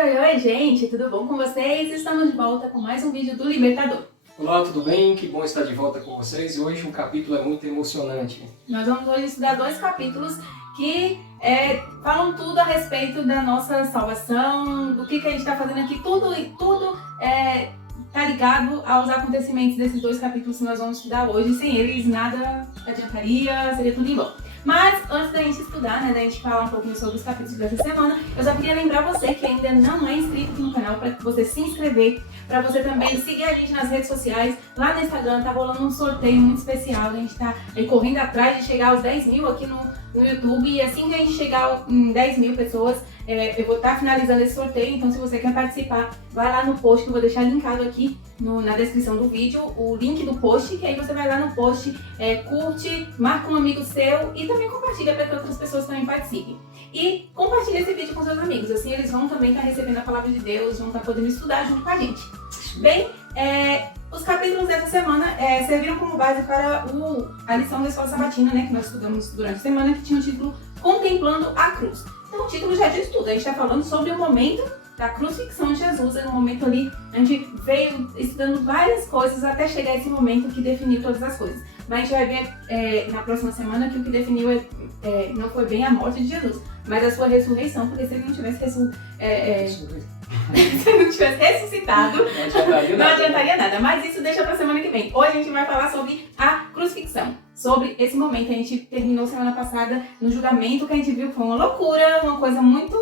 Oi, gente, tudo bom com vocês? Estamos de volta com mais um vídeo do Libertador. Olá, tudo bem? Que bom estar de volta com vocês e hoje um capítulo é muito emocionante. Nós vamos hoje estudar dois capítulos que falam tudo a respeito da nossa salvação, do que a gente está fazendo aqui, tudo está ligado aos acontecimentos desses dois capítulos que nós vamos estudar hoje. Sem eles nada adiantaria, seria tudo em vão. Mas antes da gente estudar, da gente falar um pouquinho sobre os capítulos dessa semana, eu só queria lembrar você que ainda não é inscrito aqui no canal, para você se inscrever, para você também seguir a gente nas redes sociais. Lá no Instagram tá rolando um sorteio muito especial, a gente tá correndo atrás de chegar aos 10 mil aqui no YouTube, e assim que a gente chegar em 10 mil pessoas, eu vou estar finalizando esse sorteio. Então se você quer participar, vai lá no post que eu vou deixar linkado aqui na descrição do vídeo, o link do post, que aí você vai lá no post, curte, marca um amigo seu e também compartilha para que outras pessoas também participem. E compartilha esse vídeo com seus amigos, assim eles vão também estar recebendo a palavra de Deus, vão estar podendo estudar junto com a gente. Bem, os capítulos dessa semana serviram como base para a lição da escola sabatina, que nós estudamos durante a semana, que tinha o título Contemplando a Cruz. Então o título já diz tudo, a gente está falando sobre o momento da crucifixão de Jesus, é um momento ali, a gente veio estudando várias coisas até chegar a esse momento que definiu todas as coisas. Mas a gente vai ver na próxima semana que o que definiu não foi bem a morte de Jesus, mas a sua ressurreição, porque se ele não tivesse se ele não tivesse ressuscitado, não adiantaria nada. Mas isso deixa pra semana que vem. Hoje a gente vai falar sobre a crucifixão, sobre esse momento. A gente terminou semana passada no julgamento, que a gente viu que foi uma loucura, uma coisa muito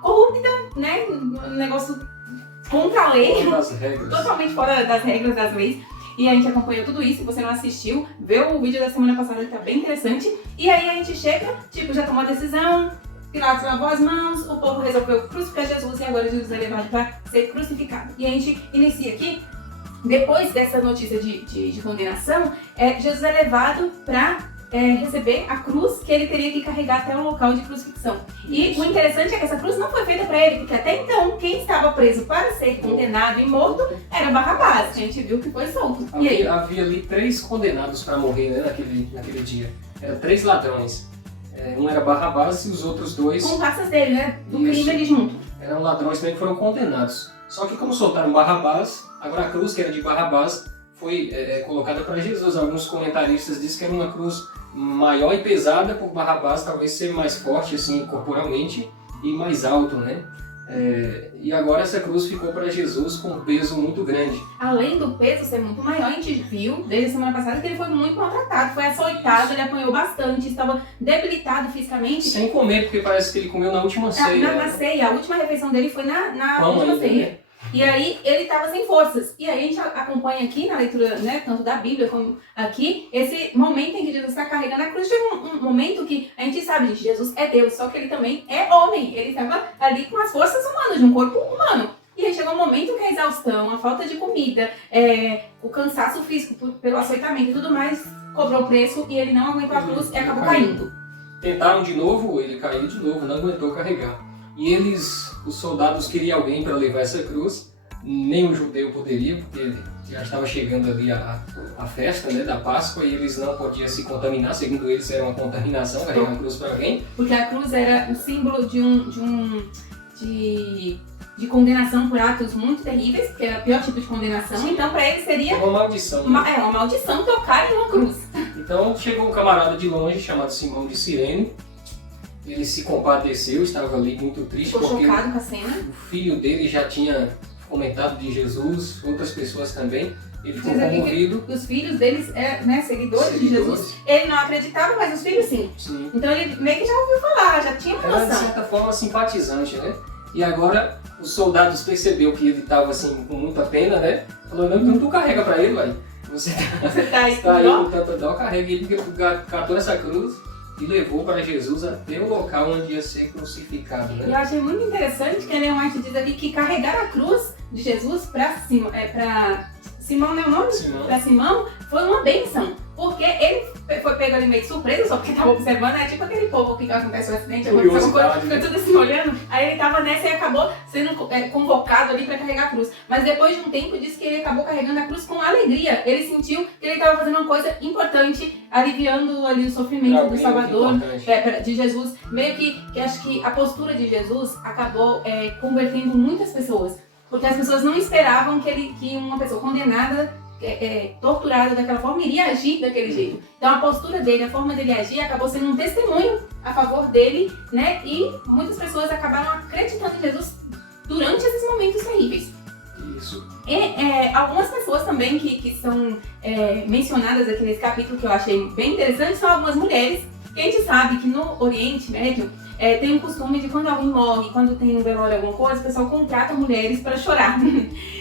corrupta, um negócio contra a lei, totalmente fora das regras das leis. E a gente acompanhou tudo isso. Se você não assistiu, vê o vídeo da semana passada, que tá bem interessante. E aí a gente chega, já tomou a decisão, Pilatos lavou as mãos, o povo resolveu crucificar Jesus e agora Jesus é levado para ser crucificado. E a gente inicia aqui, depois dessa notícia de condenação, Jesus é levado para receber a cruz que ele teria que carregar até o local de crucifixão. E o interessante é que essa cruz não foi feita para ele, porque até então quem estava preso para ser condenado e morto era Barrabás. A gente viu que foi solto. Havia ali 3 condenados para morrer naquele dia. Eram 3 ladrões. Um era Barrabás e os outros 2... comparsas dele, do crime ali junto. Eram ladrões também que foram condenados. Só que como soltaram Barrabás, agora a cruz que era de Barrabás foi colocada para Jesus. Alguns comentaristas dizem que era uma cruz maior e pesada, por Barrabás talvez ser mais forte assim corporalmente e mais alto, e agora essa cruz ficou para Jesus com um peso muito grande. Além do peso ser muito maior, a gente viu desde a semana passada que ele foi muito maltratado, foi açoitado, ele apanhou bastante, estava debilitado fisicamente. Sem comer, porque parece que ele comeu na última ceia. Na ceia, a última refeição dele foi na última ceia. E aí ele estava sem forças. E aí a gente acompanha aqui na leitura, tanto da Bíblia como aqui, esse momento em que Jesus está carregando a cruz. Chega um momento que a gente sabe, gente, Jesus é Deus, só que ele também é homem. Ele estava ali com as forças humanas, de um corpo humano. E aí chegou um momento que a exaustão, a falta de comida, o cansaço físico pelo açoitamento e tudo mais, cobrou preço e ele não aguentou a cruz e acabou caindo. Tentaram de novo, ele caiu de novo, não aguentou carregar. E os soldados queriam alguém para levar essa cruz, nem o judeu poderia, porque já estava chegando ali a festa da Páscoa e eles não podiam se contaminar, segundo eles era uma contaminação, carregar uma cruz para alguém. Porque a cruz era o símbolo de condenação por atos muito terríveis, porque era o pior tipo de condenação, então para eles seria uma maldição. Uma maldição tocar em uma cruz. Então chegou um camarada de longe chamado Simão de Cirene. Ele se compadeceu, estava ali muito triste. Ficou porque chocado com a cena. O filho dele já tinha comentado de Jesus, outras pessoas também. Ele ficou comovido. Os filhos deles seguidores de Jesus. Ele não acreditava, mas os filhos sim. Então ele meio que já ouviu falar, já tinha uma noção. Era de certa forma simpatizante, E agora os soldados perceberam que ele estava assim com muita pena, Falou, não, tu carrega para ele, vai. Você tá aí com tanta dó, carrega. Ele catou essa cruz e levou para Jesus até o local onde ia ser crucificado. Eu achei muito interessante que a Ellen White diz ali que carregar a cruz de Jesus para Simão, não é o nome? Para Simão, foi uma bênção, porque ele foi pego ali meio de surpresa, só porque tava observando, é tipo aquele povo que acontece o acidente, Curioso, acontece alguma coisa, fica tudo assim olhando. Aí ele tava nessa e acabou sendo convocado ali pra carregar a cruz. Mas depois de um tempo, disse que ele acabou carregando a cruz com alegria. Ele sentiu que ele estava fazendo uma coisa importante, aliviando ali o sofrimento do Salvador, de Jesus. Meio que acho que a postura de Jesus acabou convertendo muitas pessoas. Porque as pessoas não esperavam que uma pessoa condenada, torturada daquela forma, iria agir daquele jeito. Então a postura dele, a forma dele agir, acabou sendo um testemunho a favor dele, né? E muitas pessoas acabaram acreditando em Jesus durante esses momentos terríveis. Isso. E algumas pessoas também que são mencionadas aqui nesse capítulo, que eu achei bem interessante, são algumas mulheres. Que a gente sabe que no Oriente Médio tem um costume de quando alguém morre, quando tem um velório, alguma coisa, o pessoal contrata mulheres para chorar.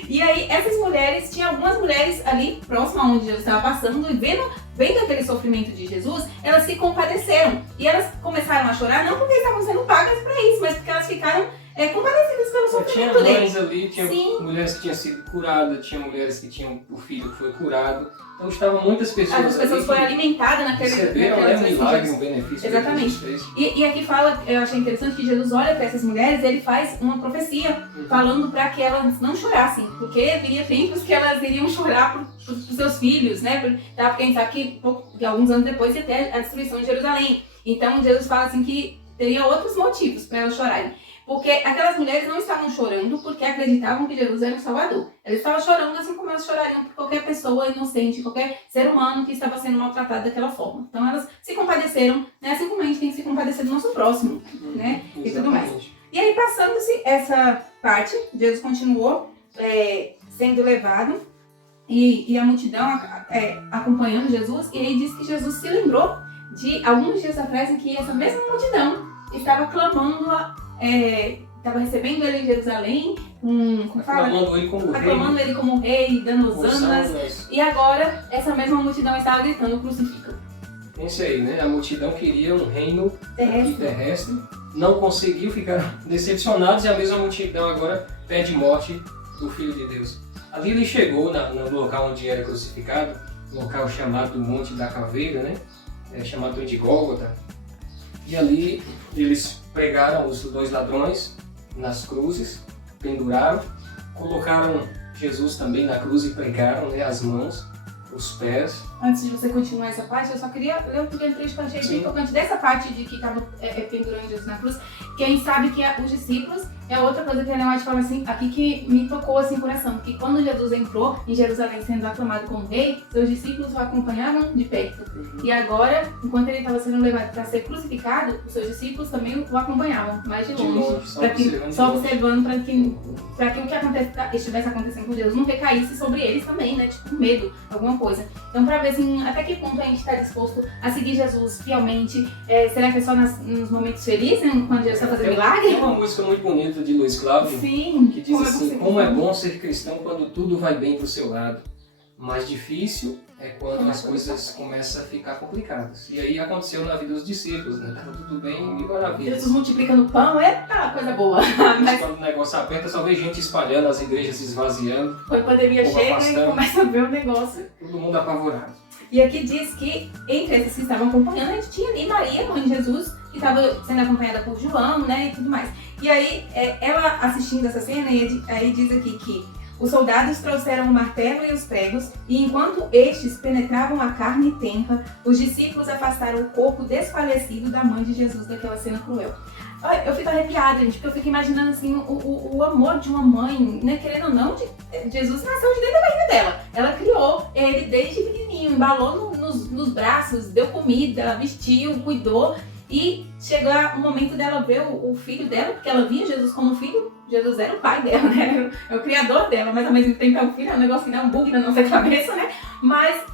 E aí essas mulheres, tinha algumas mulheres ali próximas onde Jesus estava passando e vendo aquele sofrimento de Jesus, elas se compadeceram. E elas começaram a chorar não porque estavam sendo pagas para isso, mas porque elas ficaram compadecidas pelo sofrimento deles. Tinha mães ali, tinha mulheres que tinham sido curadas, tinha mulheres que tinham o filho que foi curado. Então estavam muitas pessoas ali. As pessoas foram alimentadas naquele receberam um milagre, um benefício. Exatamente. E aqui fala, eu achei interessante que Jesus olha para essas mulheres, ele faz uma profecia falando para que elas não chorassem, porque viria tempos que elas iriam chorar por seus filhos, né? Porque a gente sabe que alguns anos depois ia ter a destruição de Jerusalém. Então Jesus fala assim que teria outros motivos para elas chorarem. Porque aquelas mulheres não estavam chorando porque acreditavam que Jesus era o Salvador. Elas estavam chorando assim como elas chorariam por qualquer pessoa inocente, qualquer ser humano que estava sendo maltratado daquela forma. Então elas se compadeceram, né? Assim como a gente tem que se compadecer do nosso próximo, né? E tudo mais. E aí, passando-se essa parte, Jesus continuou sendo levado e a multidão acompanhando Jesus. E aí diz que Jesus se lembrou de alguns dias atrás em que essa mesma multidão estava clamando estava recebendo ele em Jerusalém, aclamando ele como rei, dando hosanas, e agora essa mesma multidão estava gritando: crucificam. Isso aí, né? A multidão queria um reino terrestre, não conseguiu, ficaram decepcionados, e a mesma multidão agora pede morte do Filho de Deus. Ali ele chegou no local onde era crucificado, um local chamado Monte da Caveira, né? Chamado de Gólgota, e ali eles pregaram os dois ladrões nas cruzes, penduraram, colocaram Jesus também na cruz e pregaram, né, as mãos, os pés. Antes de você continuar essa parte, eu só queria ler um pequeno trecho que eu achei bem importante dessa parte de que estava pendurando Jesus na cruz, que a gente sabe que os discípulos, é outra coisa que a Ellen White fala assim, aqui que me tocou assim o coração, que quando Jesus entrou em Jerusalém sendo aclamado como rei, seus discípulos o acompanhavam de perto. E agora, enquanto ele estava sendo levado para ser crucificado, os seus discípulos também o acompanhavam, mais de longe, só observando para que o que estivesse acontecendo com Jesus não recaísse sobre eles também, né? Tipo, medo, alguma coisa. Então, para ver assim, até que ponto a gente está disposto a seguir Jesus fielmente, será que é só nos momentos felizes, quando Jesus está fazendo milagre? Tem uma música muito bonita de Luiz Cláudio, que diz assim: como é bom ser cristão quando tudo vai bem pro seu lado. Mais difícil é quando as coisas começam a ficar complicadas. E aí aconteceu na vida dos discípulos, né? Tava tudo bem, mil maravilhas. Jesus multiplicando pão, coisa boa. Mas quando o negócio aperta, só vê gente espalhando, as igrejas se esvaziando. Quando a pandemia chega e começa a ver o negócio. Todo mundo apavorado. E aqui diz que entre esses que estavam acompanhando, a gente tinha ali Maria, mãe de Jesus, que estava sendo acompanhada por João, né, e tudo mais. E aí, ela assistindo essa cena, aí diz aqui que os soldados trouxeram o martelo e os pregos, e enquanto estes penetravam a carne tenra, os discípulos afastaram o corpo desfalecido da mãe de Jesus daquela cena cruel. Eu fico arrepiada, gente, porque eu fico imaginando assim, o amor de uma mãe, né, querendo ou não, Jesus nasceu de dentro da barriga dela. Ela criou ele desde pequenininho, embalou nos braços, deu comida, vestiu, cuidou. E chegou o momento dela ver o filho dela, porque ela via Jesus como filho. Jesus era o pai dela, né? É o criador dela, mas ao mesmo tempo é o filho, é um negócio que dá um bug na nossa cabeça, né? Mas,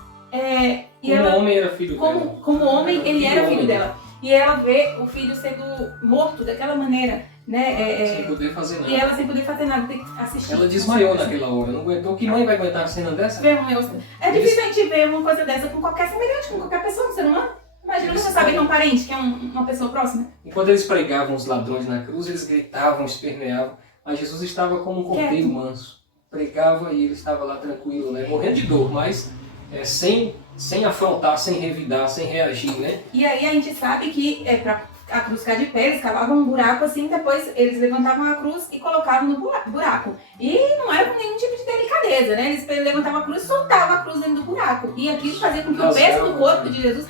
homem era filho dela. Como homem, ele era filho dela. E ela vê o filho sendo morto daquela maneira, né? Sem poder fazer nada. E ela sem poder fazer nada, tem que assistir. Ela desmaiou naquela hora, não aguentou. Que mãe vai aguentar a cena dessa? É difícil a gente ver uma coisa dessa com qualquer semelhante, com qualquer pessoa, um ser humano. Imagina você sabe que é um parente, que é uma pessoa próxima. Enquanto eles pregavam os ladrões na cruz, eles gritavam, esperneavam, mas Jesus estava como um cordeiro manso. Pregava e ele estava lá tranquilo, né? Morrendo de dor, mas sem sem afrontar, sem revidar, sem reagir, né? E aí a gente sabe que para a cruz ficar de pé, eles cavavam um buraco assim, depois eles levantavam a cruz e colocavam no buraco. E não era com nenhum tipo de delicadeza, né? Eles levantavam a cruz e soltavam a cruz dentro do buraco. E aquilo fazia com que o peso do corpo de Jesus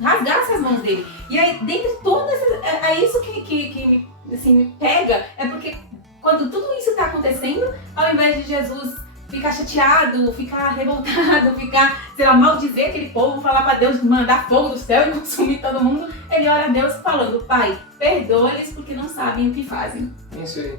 rasgasse as mãos dele. E aí, dentre todas essas... É isso que assim, me pega, é porque quando tudo isso está acontecendo, ao invés de Jesus ficar chateado, ficar revoltado, ficar, sei lá, maldizer aquele povo, falar para Deus mandar fogo do céu e consumir todo mundo, ele ora a Deus falando: Pai, perdoa-lhes porque não sabem o que fazem. Isso aí.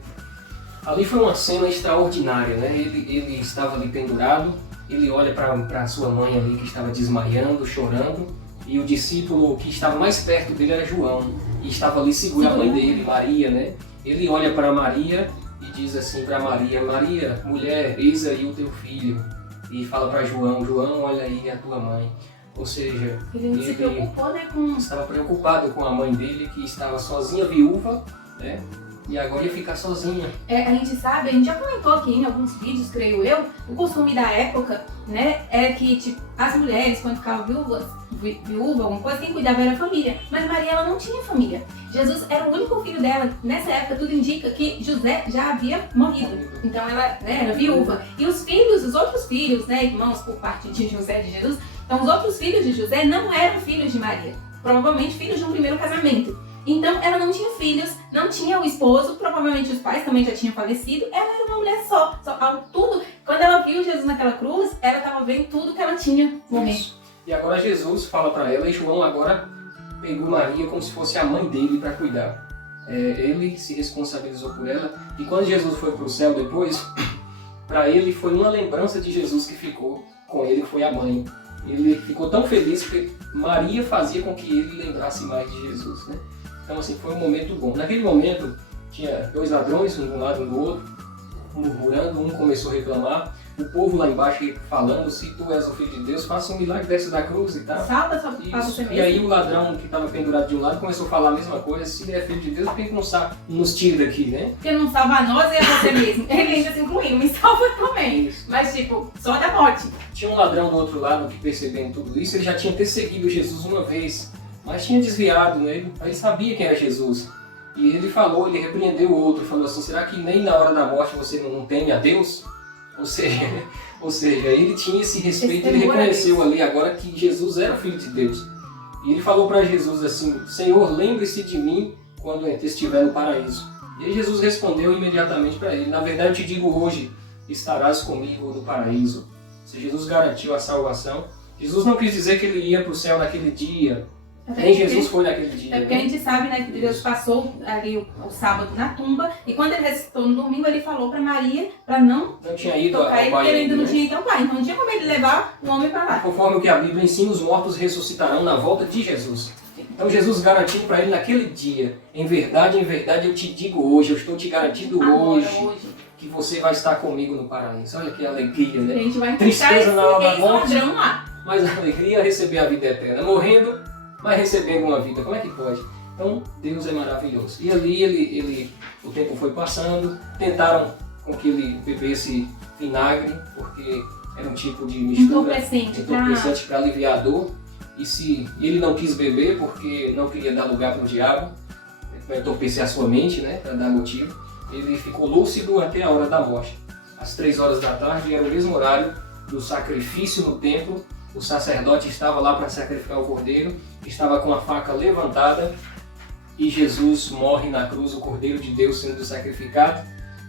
Ali foi uma cena extraordinária, né? Ele estava ali pendurado, ele olha para sua mãe ali que estava desmaiando, chorando, e o discípulo que estava mais perto dele era João, e estava ali segura a mãe dele, Maria, né? Ele olha para Maria e diz assim para Maria: Maria, mulher, eis aí o teu filho. E fala para João: João, olha aí a tua mãe. Ou seja, ele se preocupou, né, com... estava preocupado com a mãe dele, que estava sozinha, viúva, né? E agora ia ficar sozinha. A gente sabe, a gente já comentou aqui em alguns vídeos, creio eu, o costume da época, né, é que tipo, as mulheres, quando ficavam viúva, alguma coisa, quem cuidava era a família. Mas Maria, ela não tinha família. Jesus era o único filho dela. Nessa época, tudo indica que José já havia morrido. Então ela, né, era viúva. E os outros filhos, né, irmãos por parte de José de Jesus, então os outros filhos de José não eram filhos de Maria. Provavelmente filhos de um primeiro casamento. Então ela não tinha filhos, não tinha o esposo, provavelmente os pais também já tinham falecido, ela era uma mulher só. Tudo, quando ela viu Jesus naquela cruz, ela estava vendo tudo que ela tinha morrer. Isso. E agora Jesus fala para ela, e João agora pegou Maria como se fosse a mãe dele para cuidar. Ele se responsabilizou por ela, e quando Jesus foi para o céu depois, para ele foi uma lembrança de Jesus que ficou com ele, que foi a mãe. Ele ficou tão feliz porque Maria fazia com que ele lembrasse mais de Jesus, né? Então, assim, foi um momento bom. Naquele momento, tinha dois ladrões, um de um lado e um do outro, murmurando, um começou a reclamar, o povo lá embaixo falando: se tu és o Filho de Deus, faça um milagre, desce da cruz e tal. Salva só para você mesmo. E aí o ladrão que estava pendurado de um lado começou a falar a mesma coisa: se ele é Filho de Deus, por que não nos tira daqui, né? Porque não salva nós e é você mesmo. Ele ainda se incluindo, me salva também. Isso. Mas tipo, só da morte. Tinha um ladrão do outro lado que, percebendo tudo isso, ele já tinha perseguido Jesus uma vez, mas tinha desviado nele, aí ele sabia quem era Jesus. E ele repreendeu o outro, falou assim: será que nem na hora da morte você não teme a Deus? Ou seja, ele tinha esse respeito, ele reconheceu ali agora que Jesus era o Filho de Deus. E ele falou para Jesus assim: Senhor, lembre-se de mim quando estiver no paraíso. E aí Jesus respondeu imediatamente para ele: na verdade eu te digo hoje, estarás comigo no paraíso. Se Jesus garantiu a salvação, Jesus não quis dizer que ele ia para o céu naquele dia. Nem Jesus foi naquele dia. É porque a gente sabe, né, que Deus passou ali o sábado na tumba, e quando ele ressuscitou no domingo, ele falou para Maria para não tinha ido tocar ele, porque ele ainda não né? tinha ido ao pai. Então não tinha como ele levar o homem para lá. Conforme o que a Bíblia ensina, os mortos ressuscitarão na volta de Jesus. Então Jesus garantiu para ele naquele dia: em verdade eu te digo hoje, eu estou te garantindo hoje que você vai estar comigo no paraíso. Olha que alegria, né? A gente vai tristeza na hora da morte, lá. mas a alegria é receber a vida eterna. Morrendo, mas recebendo uma vida. Como é que pode? Então, Deus é maravilhoso. E ali o tempo foi passando, tentaram com que ele bebesse vinagre, porque era um tipo de mistura entorpecente para aliviar a dor. E se ele não quis beber, porque não queria dar lugar para o diabo, para entorpecer a sua mente, né, para dar motivo, ele ficou lúcido até a hora da morte. Às 3 horas da tarde, era o mesmo horário do sacrifício no templo. O sacerdote estava lá para sacrificar o cordeiro, estava com a faca levantada, e Jesus morre na cruz, o Cordeiro de Deus sendo sacrificado,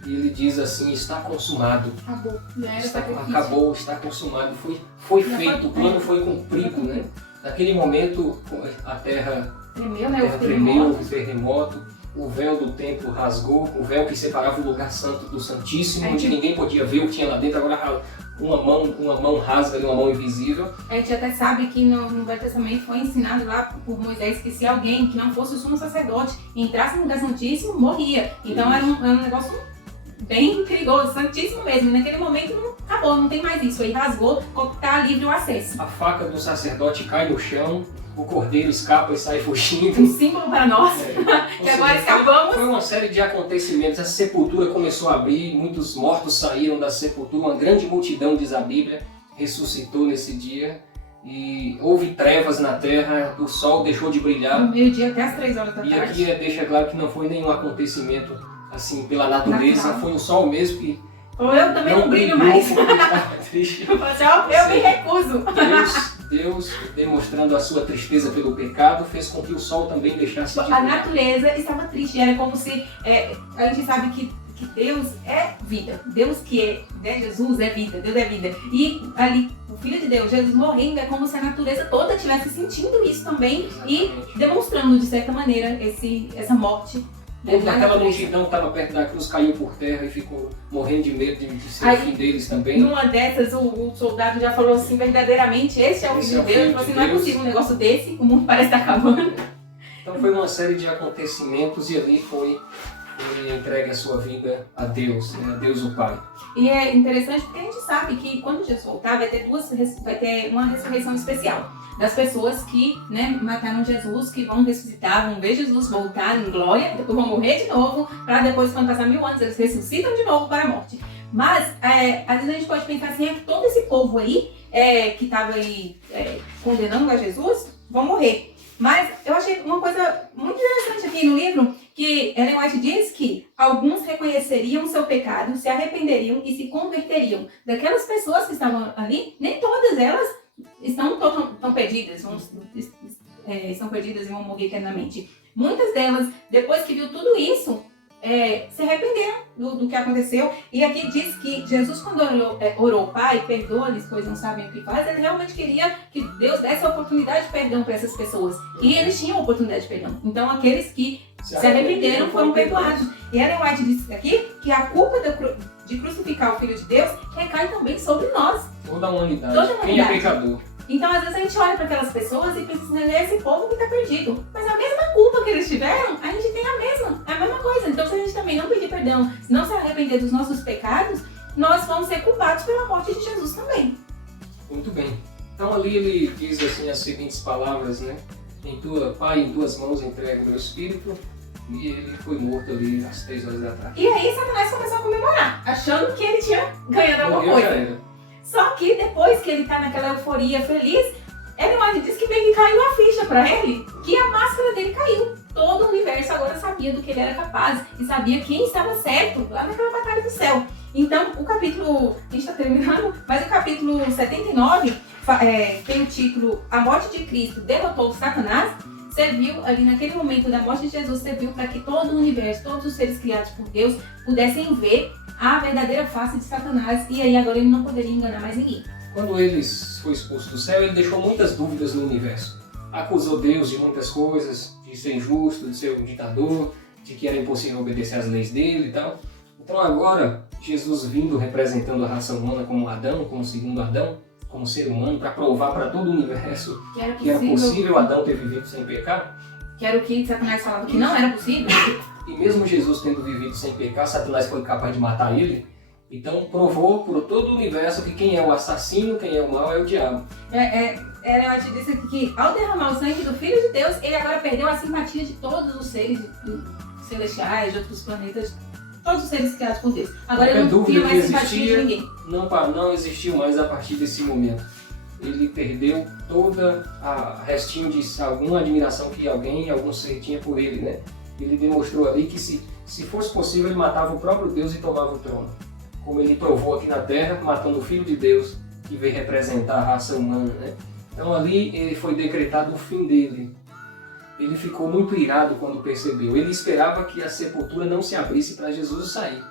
e ele diz assim: está consumado. Acabou, já era sacrifício. Acabou, está consumado, foi feito, o plano foi cumprido, né? Naquele momento a terra tremeu, né? O terremoto, o véu do templo rasgou, o véu que separava o lugar santo do Santíssimo, onde ninguém podia ver o que tinha lá dentro. Agora uma mão rasga ali, uma mão invisível. A gente até sabe que no Velho Testamento foi ensinado lá por Moisés que se alguém que não fosse o sumo sacerdote entrasse no lugar santíssimo, morria. Então era um negócio bem perigoso, santíssimo mesmo. Naquele momento acabou, não tem mais isso. Aí rasgou, está livre o acesso. A faca do sacerdote cai no chão, o cordeiro escapa e sai fugindo. Um símbolo para nós, que agora escapamos. Foi uma série de acontecimentos. A sepultura começou a abrir, muitos mortos saíram da sepultura, uma grande multidão, diz a Bíblia, ressuscitou nesse dia. e houve trevas na terra, o sol deixou de brilhar. Do meio-dia até as 3 horas da E tarde. aqui deixa claro que não foi nenhum acontecimento assim pela natureza, Natural. foi o sol mesmo que Ou eu também não brilho brilhou mais. porque estava triste. Eu falei assim, ó, eu me recuso. Deus, demonstrando a sua tristeza pelo pecado, fez com que o sol também deixasse de A brilhar. natureza estava triste, era como se a gente sabe que Deus é vida, Deus que é, né, Jesus é vida, Deus é vida. E ali, o Filho de Deus, Jesus morrendo, é como se a natureza toda estivesse sentindo isso também e Exatamente. demonstrando de certa maneira essa morte. Toda da aquela natureza. multidão que estava perto da cruz caiu por terra e ficou morrendo de medo de ser Aí, o fim deles também. Numa dessas, o soldado já falou assim, verdadeiramente, esse é o Esse Filho é o de Deus. Filho Ele falou assim, de não é Deus. possível um negócio desse, o mundo parece estar acabando. Então foi uma série de acontecimentos e ali foi entregue a sua vida a Deus, né? A Deus o Pai. E é interessante porque a gente sabe que quando Jesus voltar vai ter uma ressurreição especial das pessoas que, né, mataram Jesus, que vão ressuscitar, vão ver Jesus voltar em glória, depois vão morrer de novo, para depois, quando passar 1000 anos, eles ressuscitam de novo para a morte. Mas, às vezes a gente pode pensar assim, é que todo esse povo aí, que estava aí condenando a Jesus, vão morrer. Mas eu achei uma coisa muito interessante aqui no livro, que Ellen White diz que alguns reconheceriam seu pecado, se arrependeriam e se converteriam. Daquelas pessoas que estavam ali, nem todas elas estão perdidas, estão perdidas e vão morrer eternamente. Muitas delas, depois que viu tudo isso, se arrependeram do que aconteceu. E aqui diz que Jesus, quando orou, Pai, perdoa-lhes, pois não sabem o que fazem, ele realmente queria que Deus desse a oportunidade de perdão para essas pessoas. E eles tinham a oportunidade de perdão. Então, aqueles que se arrependeram foram perdoados. E Ellen White diz aqui que a culpa de crucificar o Filho de Deus recai também sobre nós. Toda a humanidade. Toda a Quem é humanidade. pecador? Então, às vezes, a gente olha para aquelas pessoas e pensa assim, é esse povo que está perdido. Mas a mesma culpa que eles tiveram, a gente tem a mesma coisa. Então, se a gente também não pedir perdão, se não se arrepender dos nossos pecados, nós vamos ser culpados pela morte de Jesus também. Muito bem. Então ali ele diz assim as seguintes palavras, né? Pai, em tuas mãos entrego o meu espírito. E ele foi morto ali às 3 horas da tarde. E aí, Satanás começou a comemorar, achando que ele tinha ganhado alguma Morreu, já coisa. era. Só que depois que ele tá naquela euforia feliz, Ellen White diz que meio que caiu a ficha pra ele, que a máscara dele caiu. Todo o universo agora sabia do que ele era capaz e sabia quem estava certo lá naquela batalha do céu. Então, o capítulo, a gente está terminando, mas o capítulo 79 tem o título A Morte de Cristo Derrotou Satanás. Serviu ali naquele momento da morte de Jesus, serviu para que todo o universo, todos os seres criados por Deus pudessem ver a verdadeira face de Satanás, e aí agora ele não poderia enganar mais ninguém. Quando ele foi expulso do céu, ele deixou muitas dúvidas no universo. Acusou Deus de muitas coisas, de ser injusto, de ser um ditador, de que era impossível obedecer às leis dele e tal. Então agora, Jesus vindo representando a raça humana como Adão, como segundo Adão, como ser humano, para provar para todo o universo que era possível Adão ter vivido sem pecado. Que era o que Satanás falava que não era possível. E mesmo Jesus tendo vivido sem pecar, Satanás foi capaz de matar ele. Então provou por todo o universo que quem é o assassino, quem é o mal é o diabo. Ela te disse que ao derramar o sangue do Filho de Deus, ele agora perdeu a simpatia de todos os seres celestiais, de outros planetas, todos os seres criados por Deus. Agora ele não tinha mais simpatia de ninguém. Não existiu mais a partir desse momento. Ele perdeu toda a restinho de alguma admiração que algum ser tinha por ele, né? Ele demonstrou ali que se fosse possível ele matava o próprio Deus e tomava o trono. Como ele provou aqui na Terra, matando o Filho de Deus que veio representar a raça humana, né? Então ali ele foi decretado o fim dele. Ele ficou muito irado quando percebeu. Ele esperava que a sepultura não se abrisse para Jesus sair.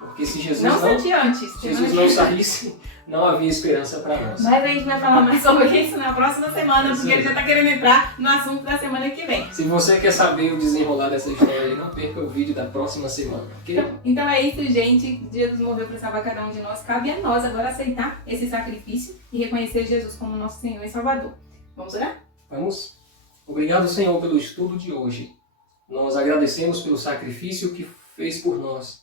Porque se Jesus não saísse, não havia esperança para nós. Mas a gente vai falar mais sobre isso na próxima semana, porque ele já está querendo entrar no assunto da semana que vem. Se você quer saber o desenrolar dessa história, não perca o vídeo da próxima semana, ok? Então é isso, gente. Jesus morreu para salvar cada um de nós. Cabe a nós agora aceitar esse sacrifício e reconhecer Jesus como nosso Senhor e Salvador. Vamos orar? Vamos? Obrigado, Senhor, pelo estudo de hoje. Nós agradecemos pelo sacrifício que fez por nós.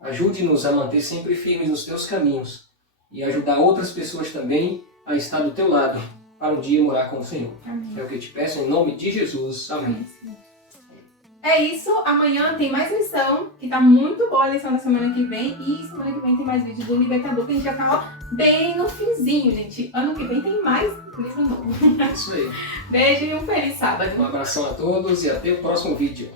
Ajude-nos a manter sempre firmes nos teus caminhos e ajudar outras pessoas também a estar do teu lado para um dia morar com o Senhor. Amém. É o que eu te peço em nome de Jesus. Amém. Amém. É isso, amanhã tem mais lição, que tá muito boa a lição da semana que vem. E semana que vem tem mais vídeo do Libertador, que a gente já tá ó, bem no finzinho, gente. Ano que vem tem mais livro novo. Isso aí. Beijo e um feliz sábado. Um abração a todos e até o próximo vídeo.